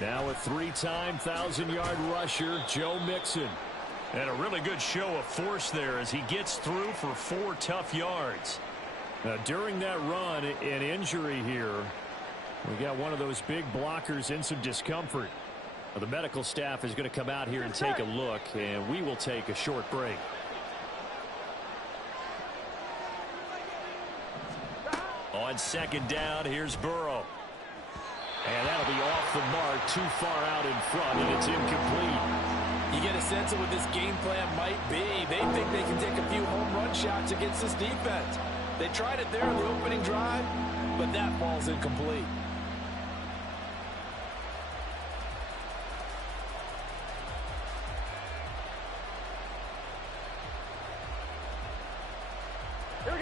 Now a three-time 1,000-yard rusher, Joe Mixon. And a really good show of force there as he gets through for 4 tough yards. Now, during that run, an injury here. We got one of those big blockers in some discomfort. Well, the medical staff is going to come out here and take a look, and we will take a short break. On second down, here's Burrow. And that'll be off the mark, too far out in front, and it's incomplete. You get a sense of what this game plan might be. They think they can take a few home run shots against this defense. They tried it there in the opening drive, but that ball's incomplete.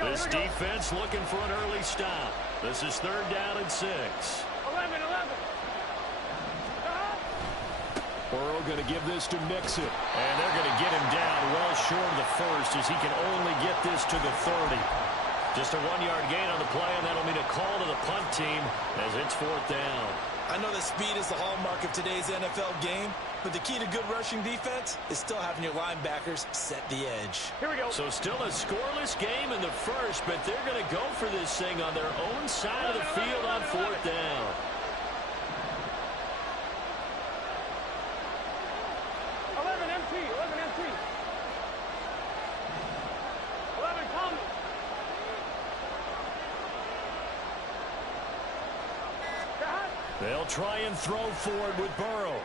This defense looking for an early stop. This is 3rd down and 6. 11. Burrow going to give this to Mixon. And they're going to get him down well short of the first as he can only get this to the 30. Just a 1-yard gain on the play, and that'll mean a call to the punt team as it's 4th down. I know that speed is the hallmark of today's NFL game, but the key to good rushing defense is still having your linebackers set the edge. Here we go. So still a scoreless game in the first, but they're going to go for this thing on their own side of the field on 4th down. 11 MT. 11 coming. They'll try and throw forward with Burrow.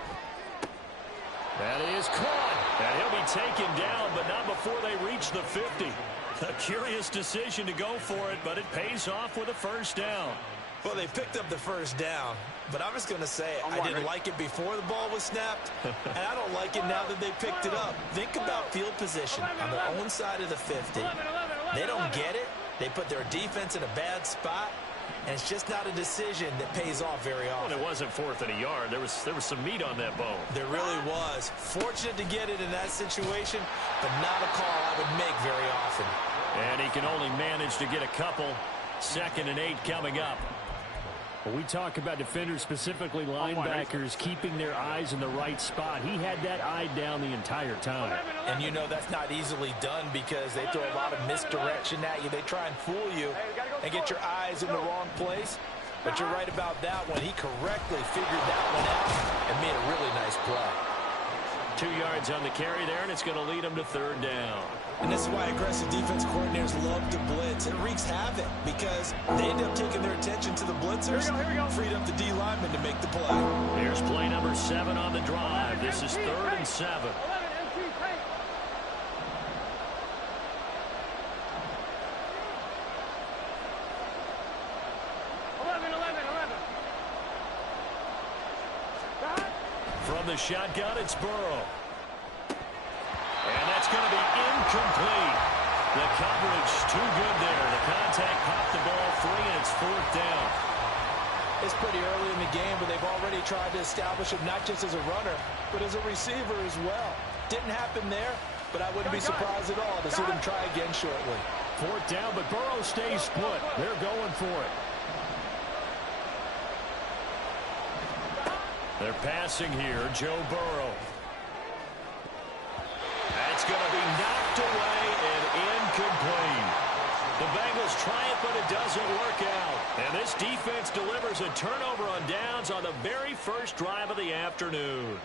That is caught. And he'll be taken down, but not before they reach the 50. A curious decision to go for it, but it pays off with a 1st down. Well, they picked up the 1st down, but I'm just going to say I didn't like it before the ball was snapped, and I don't like it now that they picked it up. Think about field position on their own side of the 50. They don't get it. They put their defense in a bad spot, and it's just not a decision that pays off very often. Well, it wasn't 4th and a yard. There was some meat on that bone. There really was. Fortunate to get it in that situation, but not a call I would make very often. And he can only manage to get a couple. 2nd and 8 coming up. Well, we talk about defenders, specifically linebackers, keeping their eyes in the right spot. He had that eye down the entire time. And you know that's not easily done because they throw a lot of misdirection at you. They try and fool you and get your eyes in the wrong place. But you're right about that one. He correctly figured that one out and made a really nice play. 2 yards on the carry there, and it's going to lead him to 3rd down. And this is why aggressive defense coordinators love to blitz. It wreaks havoc because they end up taking their attention to the blitzers, freed up the D lineman to make the play. Here's play number 7 on the drive. This is 3rd and 7. 11. From the shotgun, it's Burrow. And that's going to be incomplete. The coverage too good there. The contact popped the ball free, and it's 4th down. It's pretty early in the game, but they've already tried to establish him not just as a runner, but as a receiver as well. Didn't happen there, but I wouldn't be surprised at all to see them try again shortly. 4th down, but Burrow stays put. They're going for it. They're passing here, Joe Burrow. That's going to be knocked away and incomplete. The Bengals try it, but it doesn't work out. And this defense delivers a turnover on downs on the very first drive of the afternoon.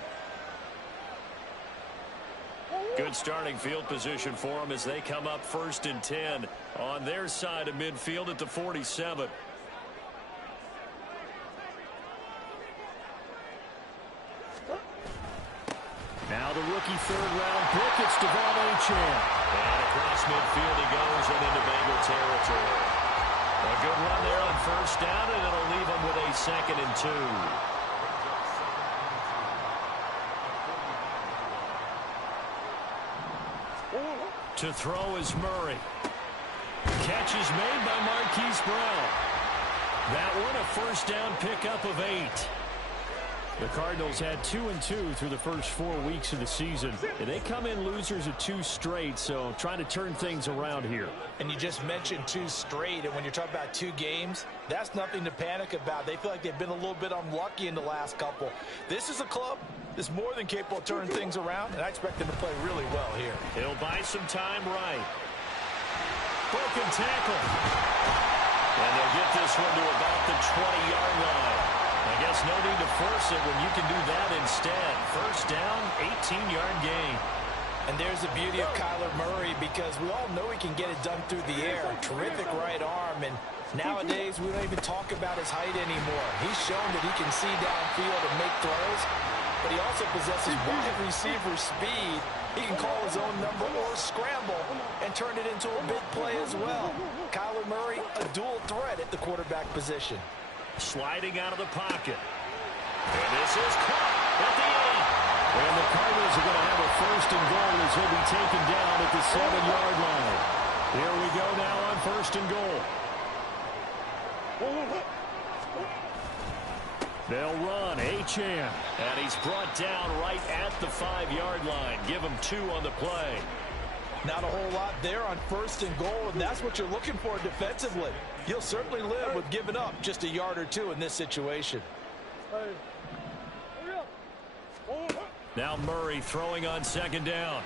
Good starting field position for them as they come up 1st and 10 on their side of midfield at the 47. Now the rookie 3rd-round pick, it's Devon Achane. And across midfield he goes and into Bengal territory. A good run there on 1st down, and it'll leave him with a 2nd and 2. To throw is Murray. Catch is made by Marquise Brown. That one a 1st down pickup of 8. The Cardinals had 2-2 through the first 4 weeks of the season. And they come in losers of 2 straight, so trying to turn things around here. And you just mentioned 2 straight, and when you're talking about 2 games, that's nothing to panic about. They feel like they've been a little bit unlucky in the last couple. This is a club that's more than capable of turning things around, and I expect them to play really well here. He'll buy some time right. Broken tackle. And they'll get this one to about the 20-yard line. I guess no need to force it when you can do that instead. First down, 18-yard gain. And there's the beauty of Kyler Murray, because we all know he can get it done through the air. Terrific right arm, and nowadays we don't even talk about his height anymore. He's shown that he can see downfield and make throws, but he also possesses wide receiver speed. He can call his own number or scramble and turn it into a big play as well. Kyler Murray, a dual threat at the quarterback position. Sliding out of the pocket. And this is caught at the 8. And the Cardinals are going to have a first and goal as he'll be taken down at the 7-yard line. Here we go now on first and goal. They'll run. Achane. And he's brought down right at the 5-yard line. Give him 2 on the play. Not a whole lot there on first and goal, and that's what you're looking for defensively. You'll certainly live with giving up just a yard or 2 in this situation. Now Murray throwing on second down.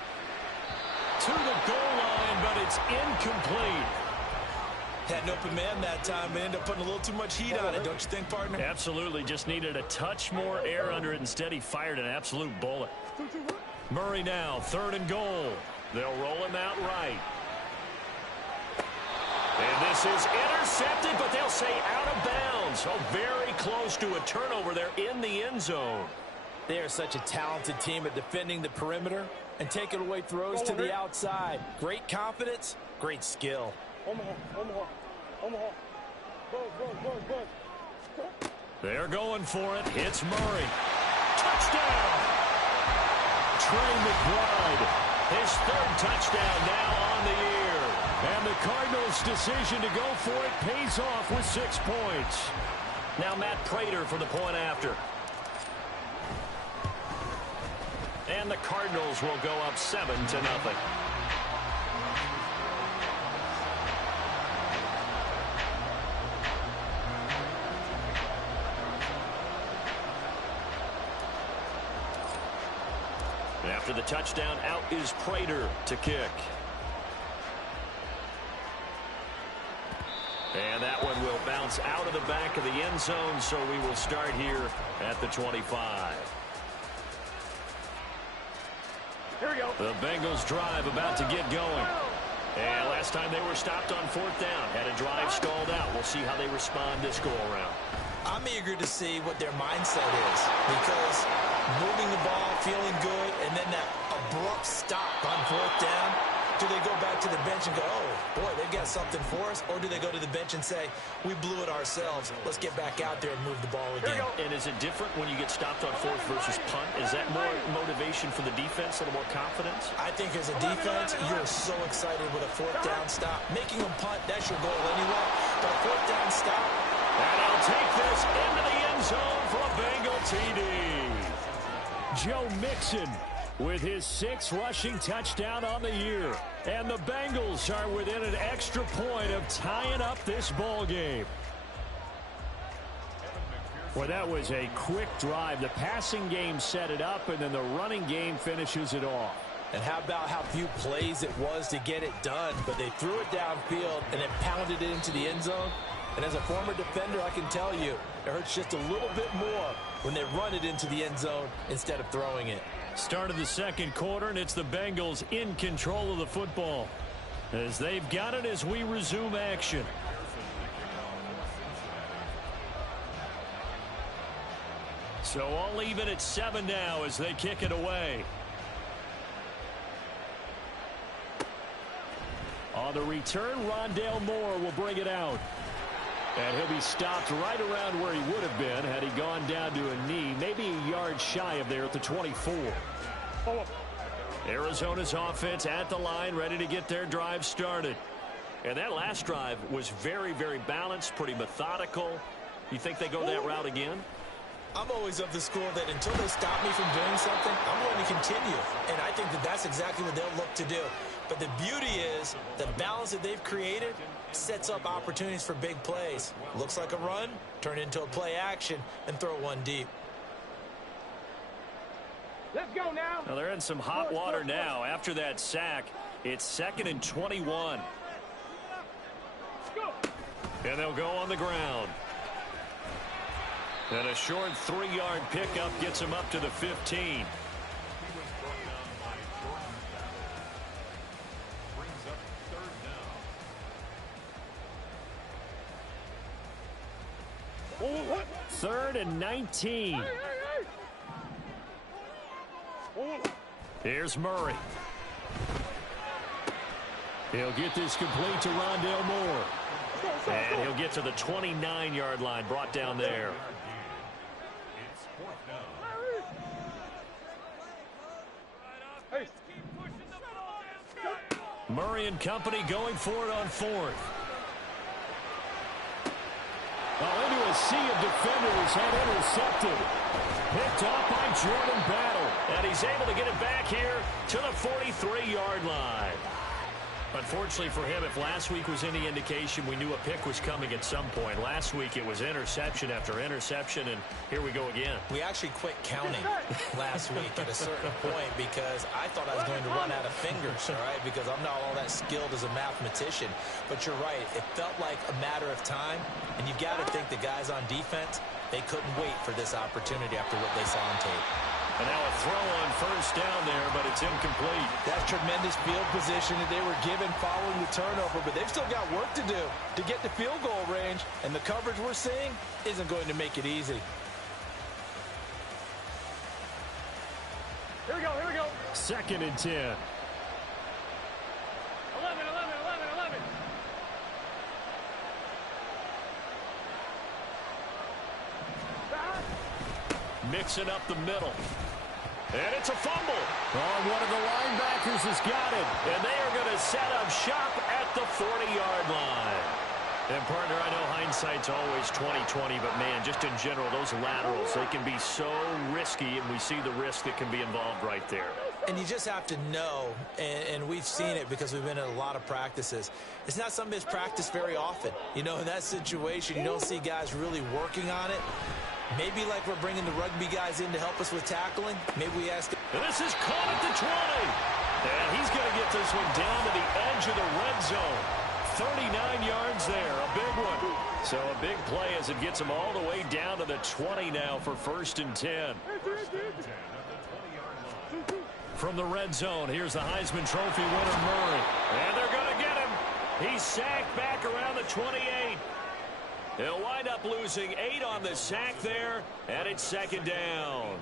To the goal line, but it's incomplete. Had an open man that time, and ended up putting a little too much heat on it, don't you think, partner? Absolutely. Just needed a touch more air under it. Instead, he fired an absolute bullet. Murray now, third and goal. They'll roll him out right. And this is intercepted, but they'll say out of bounds. So very close to a turnover there in the end zone. They are such a talented team at defending the perimeter and taking away throws to the outside. Great confidence, great skill. They're going for it. Hits Murray. Touchdown! Trey McBride, his 3rd touchdown now on the year. And the Cardinals' decision to go for it pays off with 6 points. Now Matt Prater for the point after. And the Cardinals will go up 7-0. After the touchdown, out is Prater to kick. And that one will bounce out of the back of the end zone, so we will start here at the 25. Here we go. The Bengals drive about to get going. And last time they were stopped on 4th down. Had a drive stalled out. We'll see how they respond this go-around. I'm eager to see what their mindset is, because moving the ball, feeling good, and then that abrupt stop on 4th down, do they go back to the bench and go, oh, boy, they've got something for us? Or do they go to the bench and say, we blew it ourselves. Let's get back out there and move the ball again. And is it different when you get stopped on 4th versus punt? Is that more motivation for the defense, a little more confidence? I think as a defense, you're so excited with a 4th down stop. Making them punt, that's your goal anyway. But a 4th down stop. And he'll take this into the end zone for a Bengal TD. Joe Mixon with his 6th rushing touchdown on the year. And the Bengals are within an extra point of tying up this ball game. Well, that was a quick drive. The passing game set it up, and then the running game finishes it off. And how about how few plays it was to get it done, but they threw it downfield and then pounded it into the end zone. And as a former defender, I can tell you, it hurts just a little bit more when they run it into the end zone instead of throwing it. Start of the second quarter, and it's the Bengals in control of the football as they've got it as we resume action. So all even at 7 now as they kick it away. On the return, Rondale Moore will bring it out. And he'll be stopped right around where he would have been had he gone down to a knee, maybe a yard shy of there at the 24. Arizona's offense at the line, ready to get their drive started. And that last drive was very, very balanced, pretty methodical. You think they go that route again? I'm always of the school that until they stop me from doing something, I'm going to continue. And I think that that's exactly what they'll look to do. But the beauty is the balance that they've created sets up opportunities for big plays. Looks like a run, turn into a play action, and throw one deep. Let's go now. Well, they're in some hot water now. After that sack, it's 2nd and 21. Go. And they'll go on the ground. And a short 3-yard pickup gets him up to the 15. Third and 19. Here's Murray. He'll get this complete to Rondale Moore. And he'll get to the 29-yard line, brought down there. Murray and company going for it on 4th. Well, into a sea of defenders and intercepted. Picked off by Jordan Battle. And he's able to get it back here to the 43-yard line. Unfortunately for him, if last week was any indication, we knew a pick was coming at some point. Last week it was interception after interception, and here we go again. We actually quit counting last week at a certain point because I thought I was going to run out of fingers, all right, because I'm not all that skilled as a mathematician. But you're right, it felt like a matter of time, and you've got to think the guys on defense, they couldn't wait for this opportunity after what they saw on tape. And now a throw on first down there, but it's incomplete. That's tremendous field position that they were given following the turnover, but they've still got work to do to get to field goal range, and the coverage we're seeing isn't going to make it easy. Here we go, here we go. 2nd and 10. 11, 11, 11, 11. Mixing up the middle. And it's a fumble. Oh, one of the linebackers has got it. And they are going to set up shop at the 40-yard line. And, partner, I know hindsight's always 20/20, but, man, just in general, those laterals, they can be so risky, and we see the risk that can be involved right there. And you just have to know, and we've seen it because we've been in a lot of practices. It's not something that's practiced very often. You know, in that situation, you don't see guys really working on it. Maybe like we're bringing the rugby guys in to help us with tackling. Maybe we ask. And this is caught at the 20. And he's going to get this one down to the edge of the red zone. 39 yards there, a big one. So a big play as it gets him all the way down to the 20 now for 1st and 10. From the red zone, here's the Heisman Trophy winner, Murray. And they're going to get him. He's sacked back around the 28. He'll wind up losing 8 on the sack there, and it's 2nd down.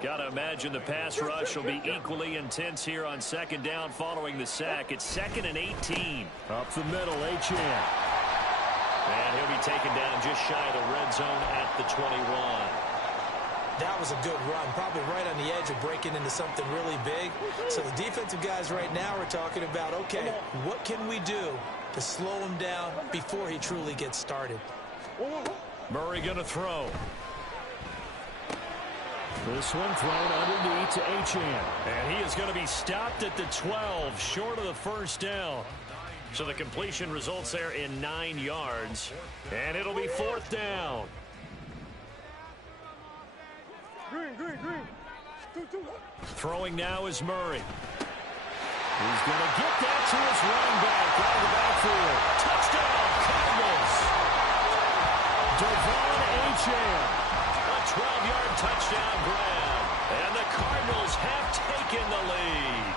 Got to imagine the pass rush will be equally intense here on 2nd down following the sack. It's 2nd and 18. Up the middle, Achane. And he'll be taken down just shy of the red zone at the 21. That was a good run, probably right on the edge of breaking into something really big. So the defensive guys right now are talking about, okay, what can we do to slow him down before he truly gets started? Murray going to throw. This one thrown underneath to Achane. And he is going to be stopped at the 12, short of the first down. So the completion results there in 9 yards. And it'll be 4th down. Green. Throwing now is Murray. He's going to get that to his running back out of the backfield. Touchdown, Cardinals. Devon Achane. A 12-yard touchdown grab. And the Cardinals have taken the lead.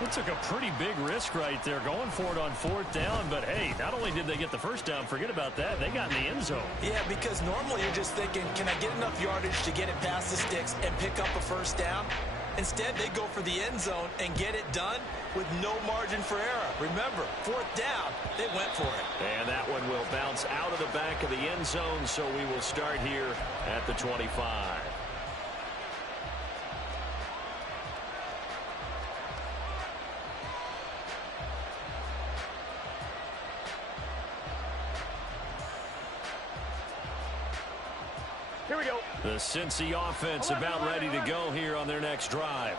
It took a pretty big risk right there going for it on 4th down. But, hey, not only did they get the first down, forget about that, they got in the end zone. Yeah, because normally you're just thinking, can I get enough yardage to get it past the sticks and pick up a first down? Instead, they go for the end zone and get it done with no margin for error. Remember, 4th down, they went for it. And that one will bounce out of the back of the end zone, so we will start here at the 25. we go. The Cincy offense about ready to go here on their next drive.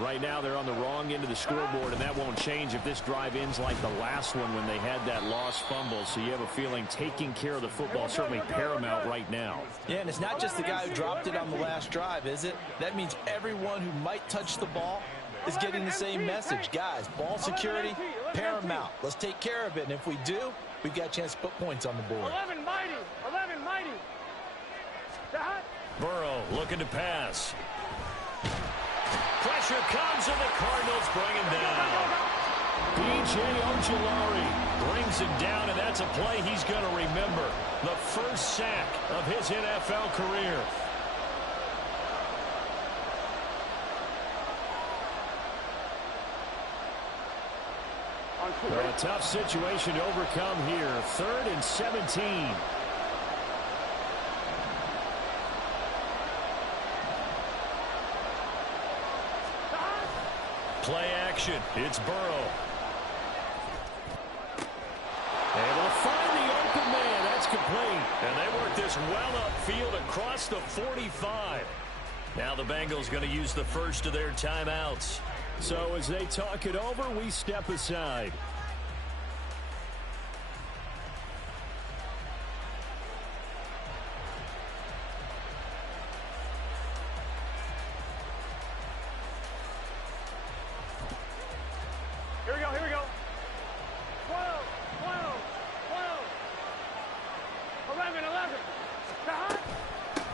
Right now they're on the wrong end of the scoreboard, and that won't change if this drive ends like the last one when they had that lost fumble. So you have a feeling taking care of the football is certainly paramount right now. Yeah, and it's not just the guy who dropped it on the last drive, is it? That means everyone who might touch the ball is getting the same message. Guys, ball security, paramount. Let's take care of it, and if we do, we've got a chance to put points on the board. 11 mighty. 11 mighty. Burrow looking to pass. Pressure comes, and the Cardinals bring him down. B.J. Ojulari brings him down, and that's a play he's going to remember. The first sack of his NFL career. A tough situation to overcome here. 3rd and 17. Play action. It's Burrow. Able to find the open man. That's complete. And they work this well upfield across the 45. Now the Bengals going to use the first of their timeouts. So as they talk it over, we step aside. Here we go, here we go. 12, 11.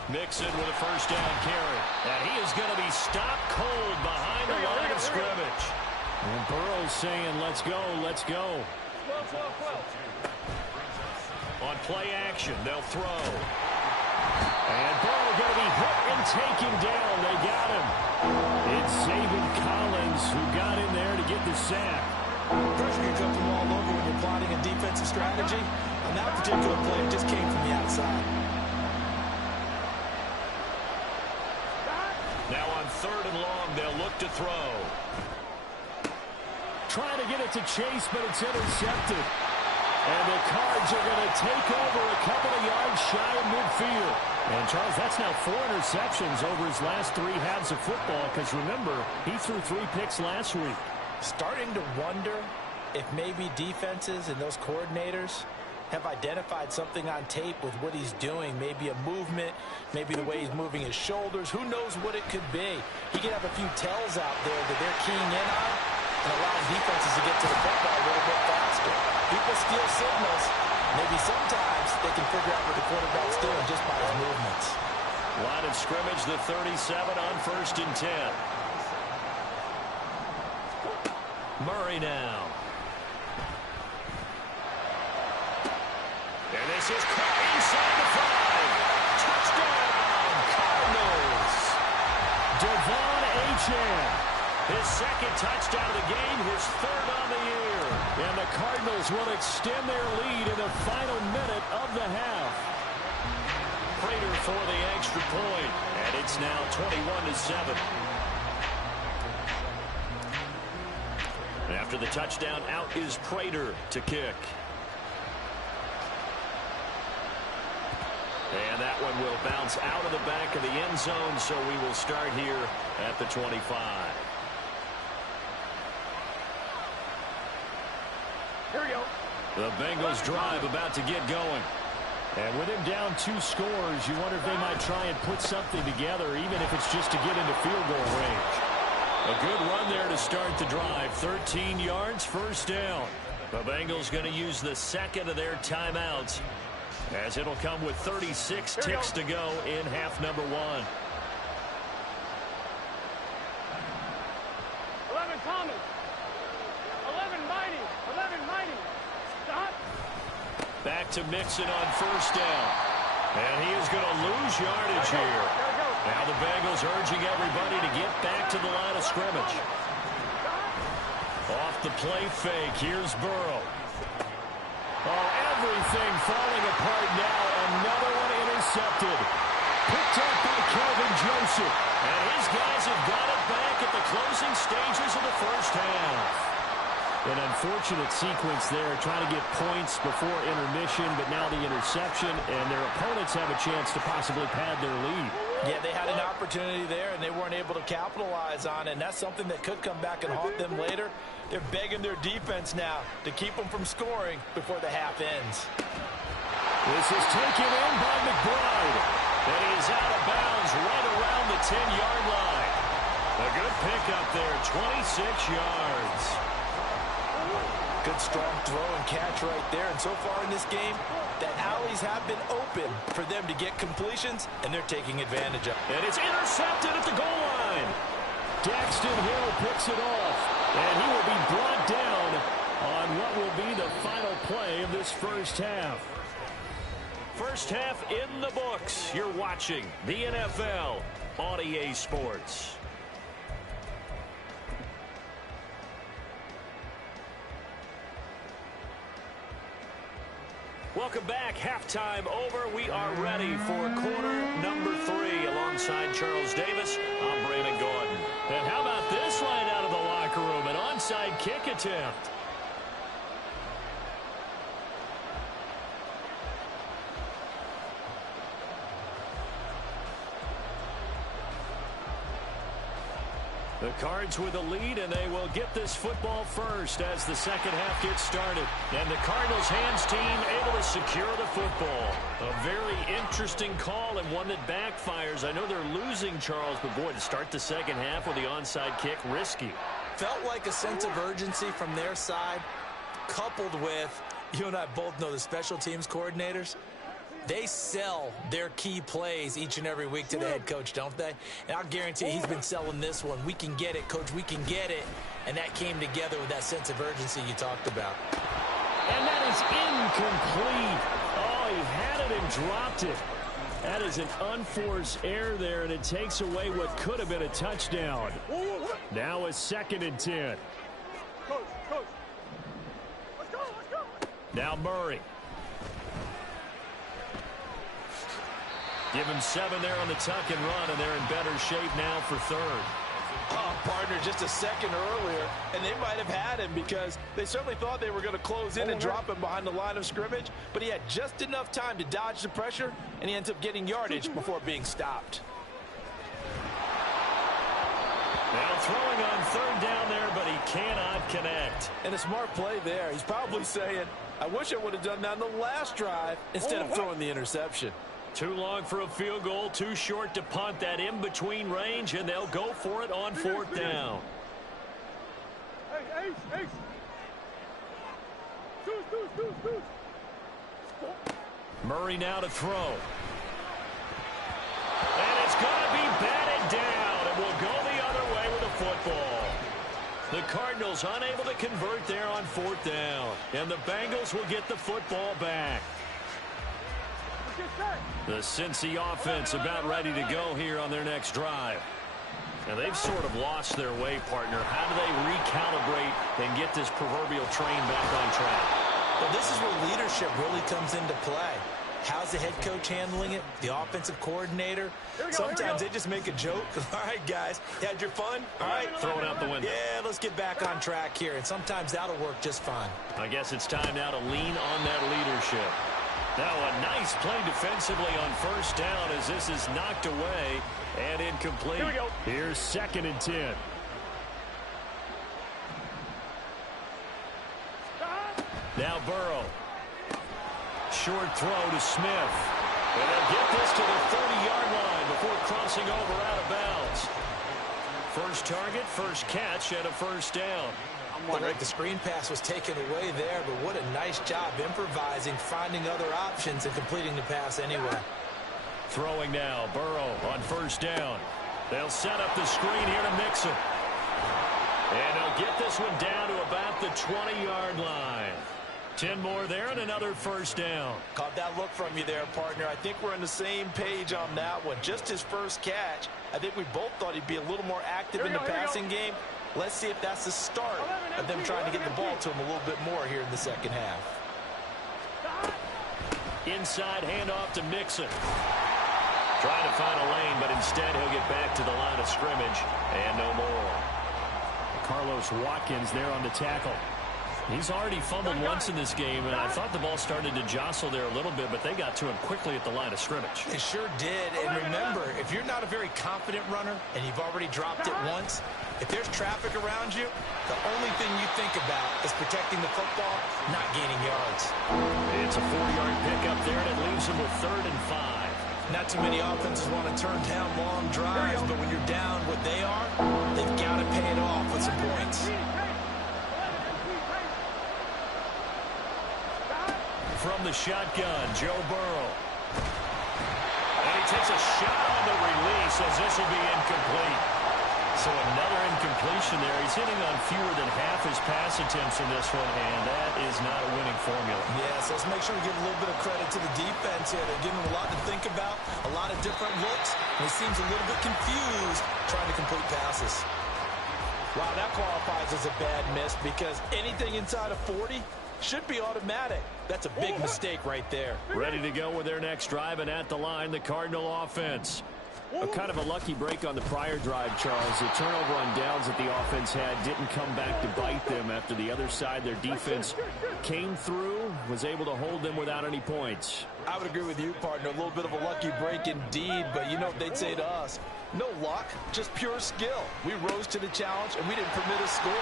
Mixon with a first down carry. And he is going to be stopped cold behind the line of scrimmage. And Burrow's saying, let's go, let's go. 12. On play action, they'll throw. And Burrow going to be hit and taken down. They got him. It's Zaven Collins who got in there to get the sack. Pressure can come from all over when you're plotting a defensive strategy. On that particular play, it just came from the outside. Now on 3rd and long, they'll look to throw. Trying to get it to Chase, but it's intercepted. And the Cards are going to take over a couple of yards shy of midfield. And, Charles, that's now 4 interceptions over his last 3 halves of football, because, remember, he threw 3 picks last week. Starting to wonder if maybe defenses and those coordinators have identified something on tape with what he's doing. Maybe a movement, maybe the way he's moving his shoulders. Who knows what it could be? He could have a few tells out there that they're keying in on and allowing defenses to get to the football a little bit faster. People steal signals. Maybe sometimes they can figure out what the quarterback's doing just by his movements. Line of scrimmage, the 37 on 1st and 10. Murray now. And this is caught inside the 5. Touchdown, Cardinals. Devon Achane. His 2nd touchdown of the game, his 3rd on the year. And the Cardinals will extend their lead in the final minute of the half. Prater for the extra point, and it's now 21-7. After the touchdown, out is Prater to kick. And that one will bounce out of the back of the end zone, so we will start here at the 25. Here we go. The Bengals drive about to get going. And with him down 2 scores, you wonder if they might try and put something together, even if it's just to get into field goal range. A good run there to start the drive. 13 yards, first down. The Bengals going to use the 2nd of their timeouts, as it'll come with 36 ticks to go in half number 1. 11 Thomas. 11 mighty. 11 mighty. Stop. Back to Mixon on first down. And he is going to lose yardage here. Now the Bengals urging everybody to get back to the line of scrimmage. Off the play fake. Here's Burrow. Oh, everything falling apart now. Another one intercepted. Picked up by Kelvin Joseph. And his guys have got it back at the closing stages of the first half. An unfortunate sequence there, trying to get points before intermission, but now the interception, and their opponents have a chance to possibly pad their lead. Yeah, they had an opportunity there, and they weren't able to capitalize on it, and that's something that could come back and haunt them later. They're begging their defense now to keep them from scoring before the half ends. This is taken in by McBride, and he is out of bounds right around the 10-yard line. A good pickup there, 26 yards. Good strong throw and catch right there. And so far in this game, the alleys have been open for them to get completions, and they're taking advantage of it. And it's intercepted at the goal line. Daxton Hill picks it off, and he will be brought down on what will be the final play of this first half. First half in the books. You're watching the NFL on EA Sports. Welcome back. Halftime over. We are ready for quarter number 3 alongside Charles Davis. I'm Brandon Gordon. And how about this right out of the locker room? An onside kick attempt. The Cards with a lead, and they will get this football first as the second half gets started. And the Cardinals hands team able to secure the football. A very interesting call and one that backfires. I know they're losing, Charles, but boy, to start the second half with the onside kick, risky. Felt like a sense of urgency from their side, coupled with, you and I both know the special teams coordinators. They sell their key plays each and every week to the head coach, don't they? And I'll guarantee he's been selling this one. We can get it, coach, we can get it. And that came together with that sense of urgency you talked about. And that is incomplete. Oh, he had it and dropped it. That is an unforced error there, and it takes away what could have been a touchdown. Now a 2nd and 10. Coach. Let's go. Now Murray. Give him 7 there on the tuck and run, and they're in better shape now for 3rd. Oh, partner, just a second earlier, and they might have had him because they certainly thought they were going to close in and drop him behind the line of scrimmage, but he had just enough time to dodge the pressure, and he ends up getting yardage before being stopped. Now throwing on 3rd down there, but he cannot connect. And a smart play there. He's probably saying, I wish I would have done that on the last drive instead of throwing the interception. Too long for a field goal, too short to punt that in-between range, and they'll go for it on 4th down. Hey, Ace. Deuce. Murray now to throw. And it's going to be batted down, and will go the other way with the football. The Cardinals unable to convert there on 4th down, and the Bengals will get the football back. The Cincy offense about ready to go here on their next drive. Now they've sort of lost their way, partner. How do they recalibrate and get this proverbial train back on track? Well, this is where leadership really comes into play. How's the head coach handling it? The offensive coordinator? Sometimes they just make a joke. All right, guys, you had your fun? All right. Throw it out the window. Yeah, let's get back on track here. And sometimes that'll work just fine. I guess it's time now to lean on that leadership. Now a nice play defensively on 1st down as this is knocked away and incomplete. Here we go. Here's 2nd and 10. Now Burrow. Short throw to Smith. And they'll get this to the 30-yard line before crossing over out of bounds. First target, first catch, and a 1st down. Looked like the screen pass was taken away there, but what a nice job improvising, finding other options, and completing the pass anyway. Throwing now, Burrow on 1st down. They'll set up the screen here to Mixon. And they'll get this one down to about the 20-yard line. 10 more there and another 1st down. Caught that look from you there, partner. I think we're on the same page on that one. Just his first catch. I think we both thought he'd be a little more active in the passing game. Let's see if that's the start of them trying to get the ball to him a little bit more here in the second half. Inside handoff to Mixon. Trying to find a lane, but instead he'll get back to the line of scrimmage and no more. Carlos Watkins there on the tackle. He's already fumbled once in this game, and I thought the ball started to jostle there a little bit, but they got to him quickly at the line of scrimmage. They sure did. And remember, if you're not a very confident runner and you've already dropped it once, if there's traffic around you, the only thing you think about is protecting the football, not gaining yards. It's a 4-yard pickup there, and it leaves him with 3rd and 5. Not too many offenses want to turn down long drives, but when you're down what they are, they've got to pay it off with some points. From the shotgun, Joe Burrow. And he takes a shot on the release as this will be incomplete. So another incompletion there. He's hitting on fewer than half his pass attempts in this one, and that is not a winning formula. Yes, let's make sure we give a little bit of credit to the defense here. They're giving him a lot to think about, a lot of different looks, and he seems a little bit confused trying to complete passes. Wow, that qualifies as a bad miss because anything inside of 40 should be automatic. That's a big mistake right there. Ready to go with their next drive, and at the line, the Cardinal offense. A kind of a lucky break on the prior drive, Charles. The turnover on downs that the offense had didn't come back to bite them after the other side. Their defense came through, was able to hold them without any points. I would agree with you, partner. A little bit of a lucky break indeed, but you know what they'd say to us? No luck, just pure skill. We rose to the challenge, and we didn't permit a score.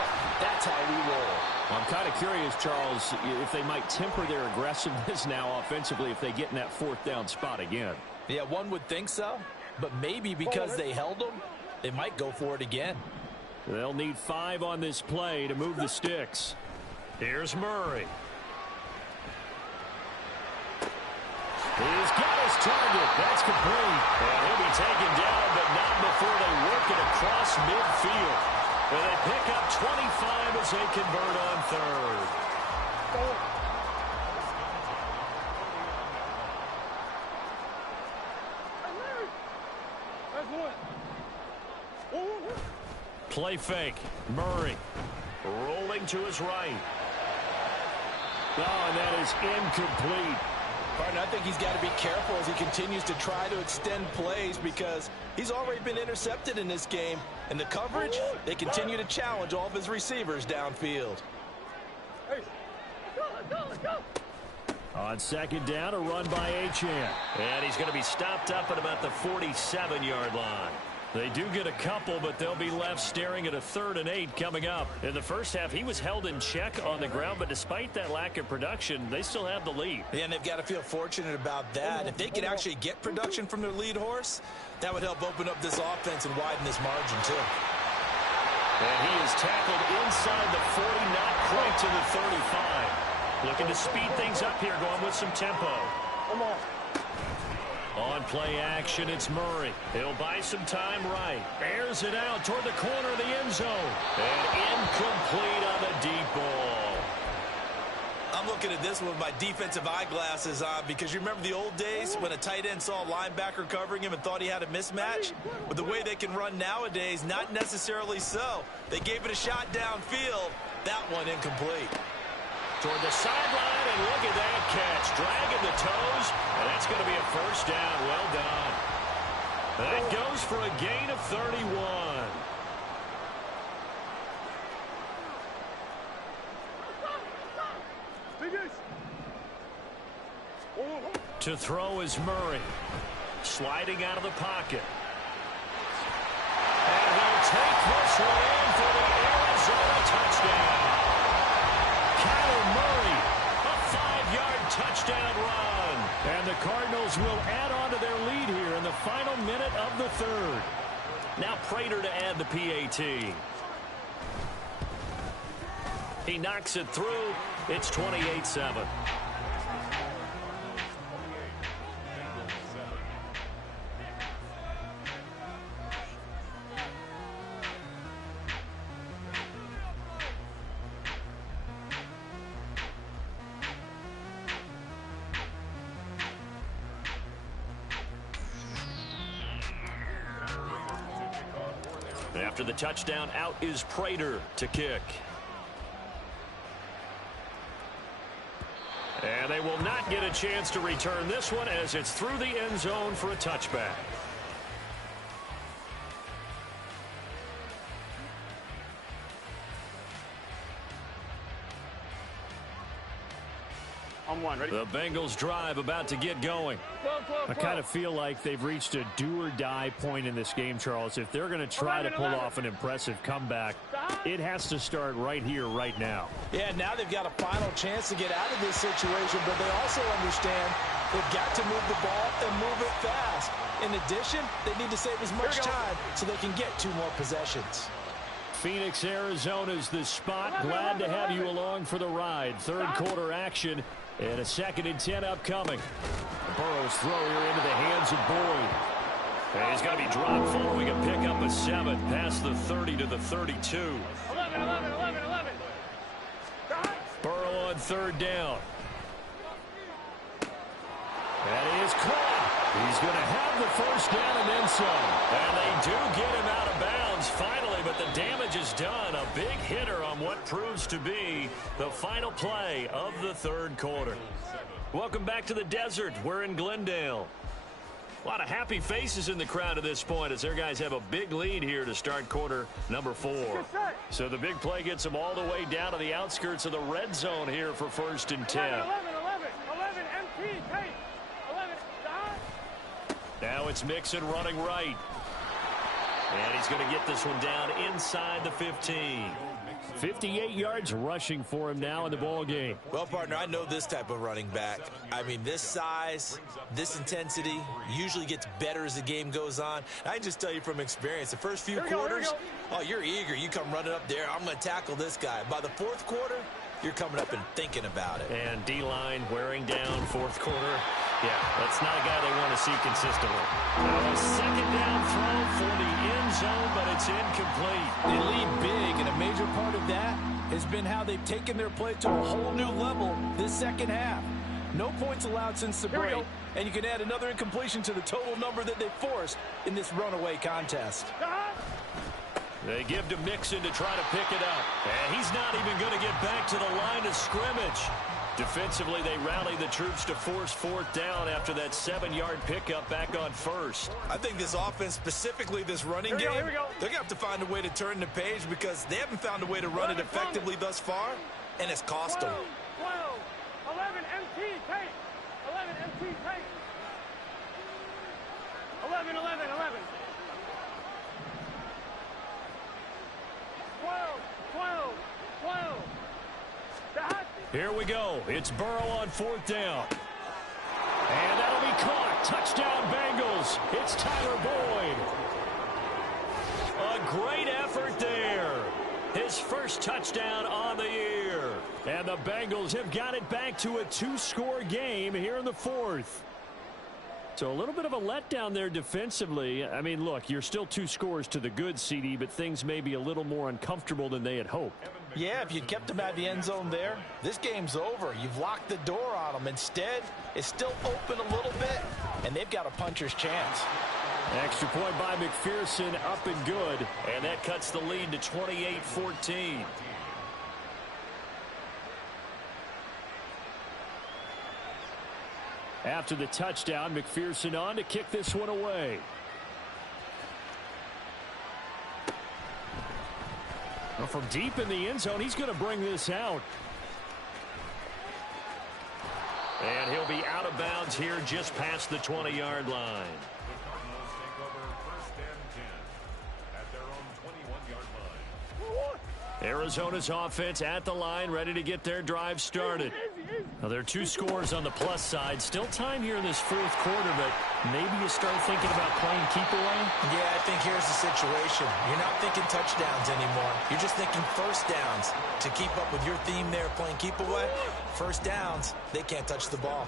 That's how we roll. I'm kind of curious, Charles, if they might temper their aggressiveness now offensively if they get in that 4th down spot again. Yeah, one would think so. But maybe because they held them, they might go for it again. They'll need 5 on this play to move the sticks. Here's Murray. He's got his target. That's complete. And he'll be taken down, but not before they work it across midfield. And they pick up 25 as they convert on 3rd. Play fake. Murray rolling to his right. Oh, and that is incomplete. Partner, I think he's got to be careful as he continues to try to extend plays because he's already been intercepted in this game. And the coverage, they continue to challenge all of his receivers downfield. On 2nd down, a run by Achane. And he's going to be stopped up at about the 47-yard line. They do get a couple, but they'll be left staring at a 3rd and 8 coming up. In the first half, he was held in check on the ground, but despite that lack of production, they still have the lead. Yeah, and they've got to feel fortunate about that. If they could actually get production from their lead horse, that would help open up this offense and widen this margin, too. And he is tackled inside the 40, not quite to the 35. Looking to speed things up here, going with some tempo. Come on. On play action, it's Murray. He'll buy some time right. Airs it out toward the corner of the end zone. And incomplete on the deep ball. I'm looking at this one with my defensive eyeglasses on because you remember the old days when a tight end saw a linebacker covering him and thought he had a mismatch? But the way they can run nowadays, not necessarily so. They gave it a shot downfield. That one incomplete. Toward the sideline, and look at that catch. Dragging the toes, and that's going to be a 1st down. Well done. That goes for a gain of 31. To throw is Murray. Sliding out of the pocket. And he'll take this one in for the Arizona touchdown. Kyler Murray, a 5-yard touchdown run. And the Cardinals will add on to their lead here in the final minute of the 3rd. Now Prater to add the PAT. He knocks it through. It's 28-7. After the touchdown, out is Prater to kick. And they will not get a chance to return this one as it's through the end zone for a touchback. On one, ready? The Bengals drive about to get going. I kind of feel like they've reached a do-or-die point in this game, Charles. If they're going to try to pull off an impressive comeback, it has to start right here, right now. Yeah, now they've got a final chance to get out of this situation, but they also understand they've got to move the ball and move it fast. In addition, they need to save as much time so they can get 2 more possessions. Phoenix, Arizona's the spot. Glad to have you along for the ride. Third quarter action and a 2nd and 10 upcoming. Burrow's throw here into the hands of Boyd. And he's going to be dropped following a pickup of 7 past the 30 to the 32. 11. Burrow on 3rd down. That is caught. He's going to have the 1st down and then some. And they do get him out of bounds finally, but the damage is done. A big hitter on what proves to be the final play of the 3rd quarter. Welcome back to the desert. We're in Glendale. A lot of happy faces in the crowd at this point as their guys have a big lead here to start quarter number 4. So the big play gets them all the way down to the outskirts of the red zone here for 1st and 10. 11, empty, take. 11, Now it's Mixon running right. And he's going to get this one down inside the 15. 58 yards rushing for him now in the ball game. Well, partner, I know this type of running back. I mean, this size, this intensity usually gets better as the game goes on. I can just tell you from experience, the first few quarters, oh, you're eager. You come running up there, I'm going to tackle this guy. By the 4th quarter, you're coming up and thinking about it. And D-line wearing down 4th quarter. Yeah, that's not a guy they want to see consistently. Now a 2nd down throw for the end zone, but it's incomplete. They lead big, and a major part of that has been how they've taken their play to a whole new level this 2nd half. No points allowed since the break, and you can add another incompletion to the total number that they forced in this runaway contest. They give to Mixon to try to pick it up. And he's not even going to get back to the line of scrimmage. Defensively, they rally the troops to force 4th down after that 7-yard pickup back on 1st. I think this offense, specifically this running game, they're going to have to find a way to turn the page because they haven't found a way to run it effectively thus far, and it's cost them. 12, 11, empty, take. 11, empty, take. 11. 12. Here we go. It's Burrow on 4th down. And that'll be caught. Touchdown, Bengals. It's Tyler Boyd. A great effort there. His 1st touchdown on the year. And the Bengals have got it back to a 2-score game here in the 4th. So a little bit of a letdown there defensively. I mean, look, you're still 2 scores to the good, CD, but things may be a little more uncomfortable than they had hoped. Yeah, if you'd kept them at the end zone there, this game's over. You've locked the door on them. Instead, it's still open a little bit, and they've got a puncher's chance. Extra point by McPherson, up and good, and that cuts the lead to 28-14. After the touchdown, McPherson on to kick this one away. Well, from deep in the end zone, he's going to bring this out. And he'll be out of bounds here just past the 20-yard line. Arizona's offense at the line, ready to get their drive started. Now, there are 2 scores on the plus side. Still time here in this 4th quarter, but maybe you start thinking about playing keep away? Yeah, I think here's the situation. You're not thinking touchdowns anymore. You're just thinking 1st downs. To keep up with your theme there, playing keep away, 1st downs, they can't touch the ball.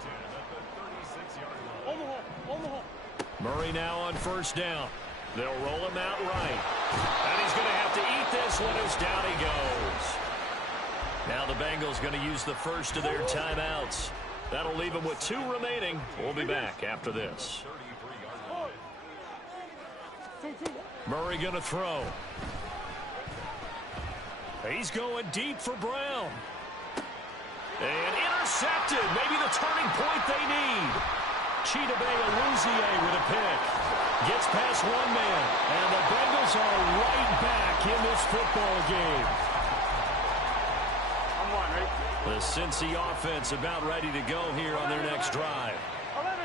Murray now on 1st down. They'll roll him out right. And he's going to have to eat this one as down he goes. Now the Bengals going to use the 1st of their timeouts. That'll leave them with 2 remaining. We'll be back after this. Murray going to throw. He's going deep for Brown. And intercepted. Maybe the turning point they need. Chidobe Awuzie with a pick. Gets past one man. And the Bengals are right back in this football game. The Cincy offense about ready to go here on their next drive.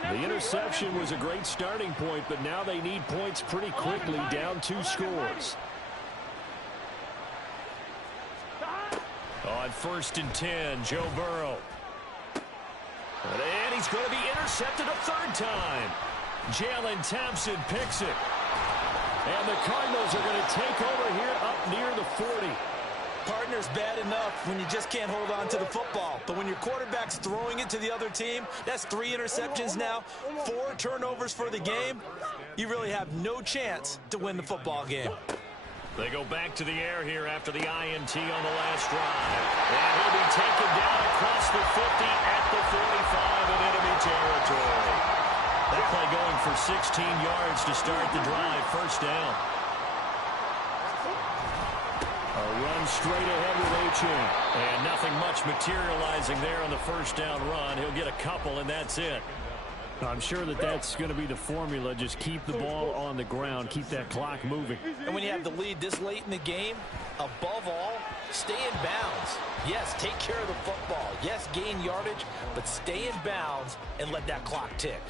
The interception was a great starting point, but now they need points pretty quickly, down 2 scores. On 1st and 10, Joe Burrow. And he's going to be intercepted a 3rd time. Jalen Thompson picks it. And the Cardinals are going to take over here up near the 40. Partner's bad enough when you just can't hold on to the football. But when your quarterback's throwing it to the other team, that's 3 interceptions now, 4 turnovers for the game. You really have no chance to win the football game. They go back to the air here after the INT on the last drive. And he'll be taken down across the 50 at the 45 in enemy territory. That play going for 16 yards to start the drive. 1st down. A run straight ahead with Achane. And nothing much materializing there on the 1st down run. He'll get a couple, and that's it. I'm sure that that's going to be the formula. Just keep the ball on the ground. Keep that clock moving. And when you have the lead this late in the game, above all, stay in bounds. Yes, take care of the football. Yes, gain yardage, but stay in bounds and let that clock tick.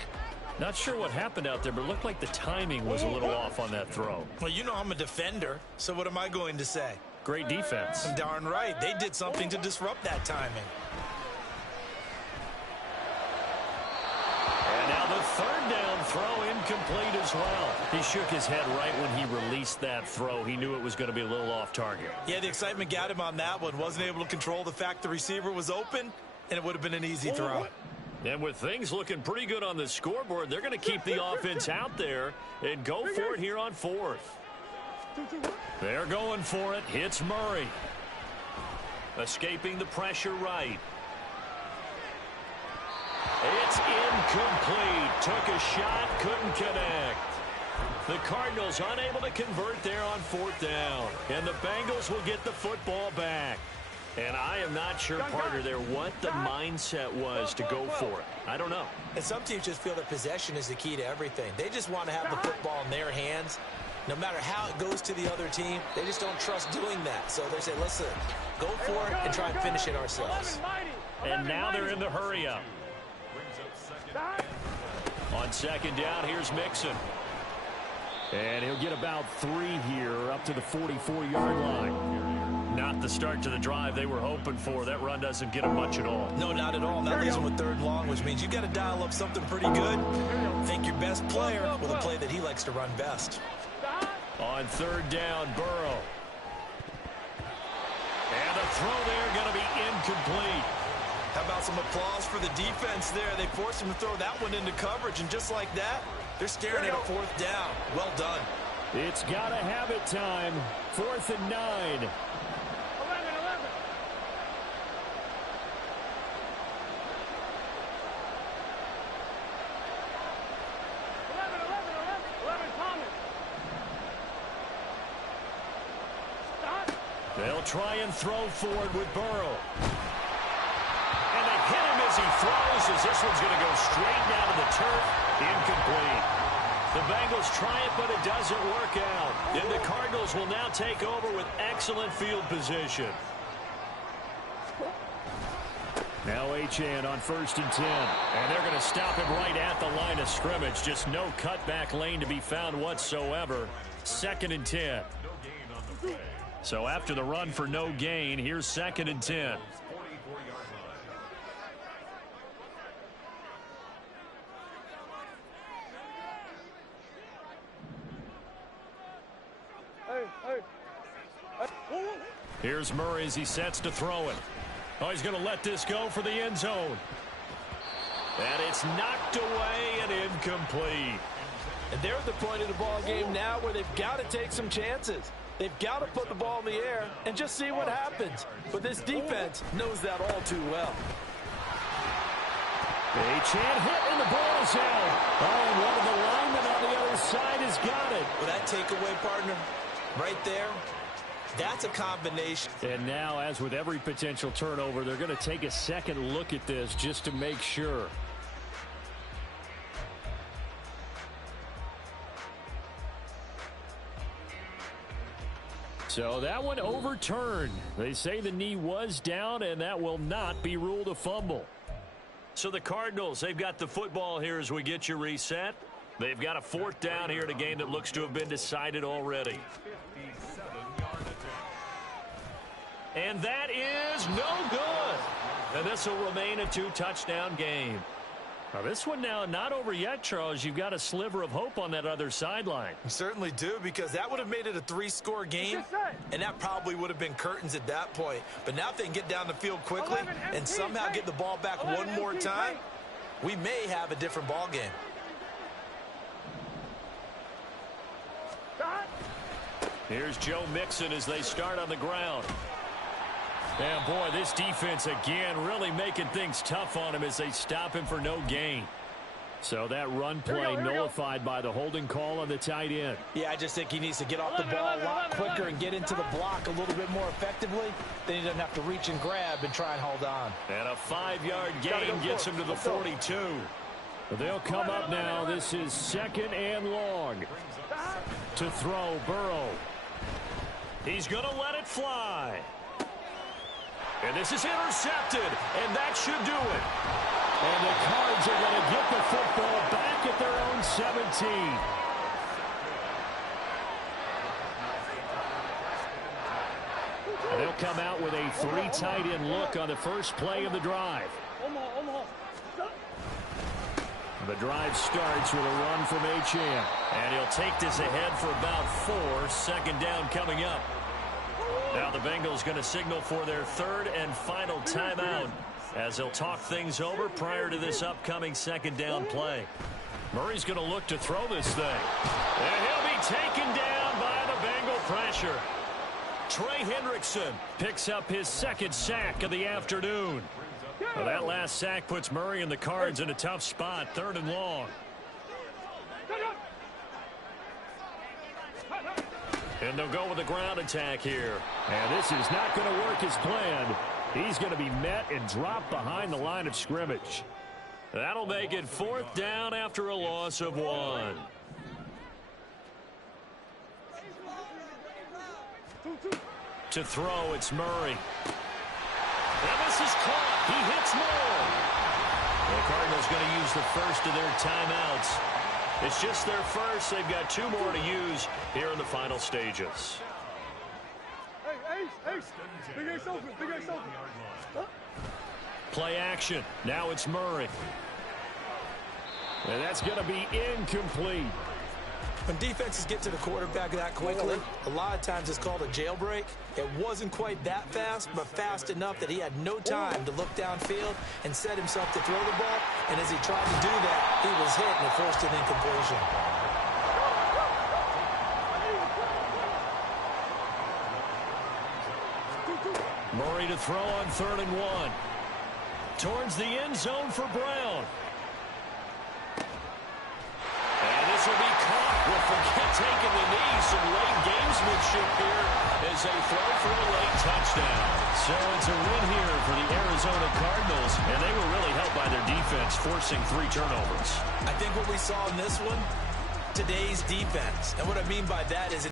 Not sure what happened out there, but it looked like the timing was a little off on that throw. Well, you know I'm a defender, so what am I going to say? Great defense. Darn right. They did something to disrupt that timing. And now the 3rd down throw incomplete as well. He shook his head right when he released that throw. He knew it was going to be a little off target. Yeah, the excitement got him on that one. Wasn't able to control the fact the receiver was open, and it would have been an easy throw. And with things looking pretty good on the scoreboard, they're going to keep the offense out there and go for it here on 4th. They're going for it. Hits Murray. Escaping the pressure right. It's incomplete. Took a shot, couldn't connect. The Cardinals unable to convert there on 4th down. And the Bengals will get the football back. And I am not sure, partner, there what the mindset was to go for it. I don't know. And some teams just feel that possession is the key to everything. They just want to have the football in their hands. No matter how it goes to the other team, they just don't trust doing that. So they say, listen, go for it and try and finish it ourselves. And now they're in the hurry-up. On 2nd down, here's Mixon. And he'll get about 3 here up to the 44-yard line. Not the start to the drive they were hoping for. That run doesn't get him much at all. No, not at all. That leaves him with 3rd and long, which means you've got to dial up something pretty good. Think your best player with a play that he likes to run best. On 3rd down, Burrow. And the throw there going to be incomplete. How about some applause for the defense there? They forced him to throw that one into coverage, and just like that, they're staring at a 4th down. Well done. It's got to have it time. 4th and 9. 11, Thomas. They'll try and throw forward with Burrow. And they hit him as he throws, as this one's going to go straight down to the turf. Incomplete. The Bengals try it, but it doesn't work out. And the Cardinals will now take over with excellent field position. Now Achane on 1st and 10. And they're going to stop him right at the line of scrimmage. Just no cutback lane to be found whatsoever. 2nd and 10. So after the run for no gain, here's 2nd and 10. Here's Murray as he sets to throw it. Oh, he's going to let this go for the end zone. And it's knocked away and incomplete. And they're at the point of the ball game now where they've got to take some chances. They've got to put the ball in the air and just see what happens. But this defense knows that all too well. Achane hit and the ball is out. Oh, and one of the linemen on the other side has got it. Well, that takeaway, partner, right there, that's a combination. And now, as with every potential turnover, they're going to take a second look at this just to make sure. So that one overturned. They say the knee was down, and that will not be ruled a fumble. So the Cardinals, they've got the football here as we get you reset. They've got a 4th down here in a game that looks to have been decided already. And that is no good. And this will remain a 2-touchdown game. Now this one now not over yet, Charles. You've got a sliver of hope on that other sideline. You certainly do, because that would have made it a 3-score game, and that probably would have been curtains at that point. But now if they can get down the field quickly and somehow get the ball back one more time, we may have a different ball game. Here's Joe Mixon as they start on the ground. And, boy, this defense, again, really making things tough on him as they stop him for no gain. So that run play nullified by the holding call on the tight end. Yeah, I just think he needs to get off the ball a lot quicker and get into the block a little bit more effectively. Then he doesn't have to reach and grab and try and hold on. And a 5-yard gain gets him to the 42. They'll come up now. This is 2nd and long. To throw, Burrow. He's going to let it fly. And this is intercepted, and that should do it. And the Cards are going to get the football back at their own 17. And they'll come out with a 3 tight end look on the first play of the drive. The drive starts with a run from H.M. And he'll take this ahead for about 4. 2nd down coming up. Now the Bengals going to signal for their 3rd and final timeout as they'll talk things over prior to this upcoming 2nd down play. Murray's going to look to throw this thing. And he'll be taken down by the Bengal pressure. Trey Hendrickson picks up his 2nd sack of the afternoon. Well, that last sack puts Murray and the Cards in a tough spot, 3rd and long. And they'll go with the ground attack here. And this is not going to work as planned. He's going to be met and dropped behind the line of scrimmage. That'll make it 4th down after a loss of 1. To throw, it's Murray. And this is caught. He hits Moore. The Cardinals going to use the first of their timeouts. It's just their first. They've got 2 more to use here in the final stages. Play action. Now it's Murray. And that's going to be incomplete. When defenses get to the quarterback that quickly, a lot of times it's called a jailbreak. It wasn't quite that fast, but fast enough that he had no time to look downfield and set himself to throw the ball. And as he tried to do that, he was hit and it forced an incompletion. Murray to throw on 3rd and 1. Towards the end zone for Brown. And this will be caught. We'll forget taking the knee. Some late gamesmanship here as they throw for a late touchdown. So it's a win here for the Arizona Cardinals, and they were really helped by their defense, forcing 3 turnovers. I think what we saw in this one, today's defense. And what I mean by that is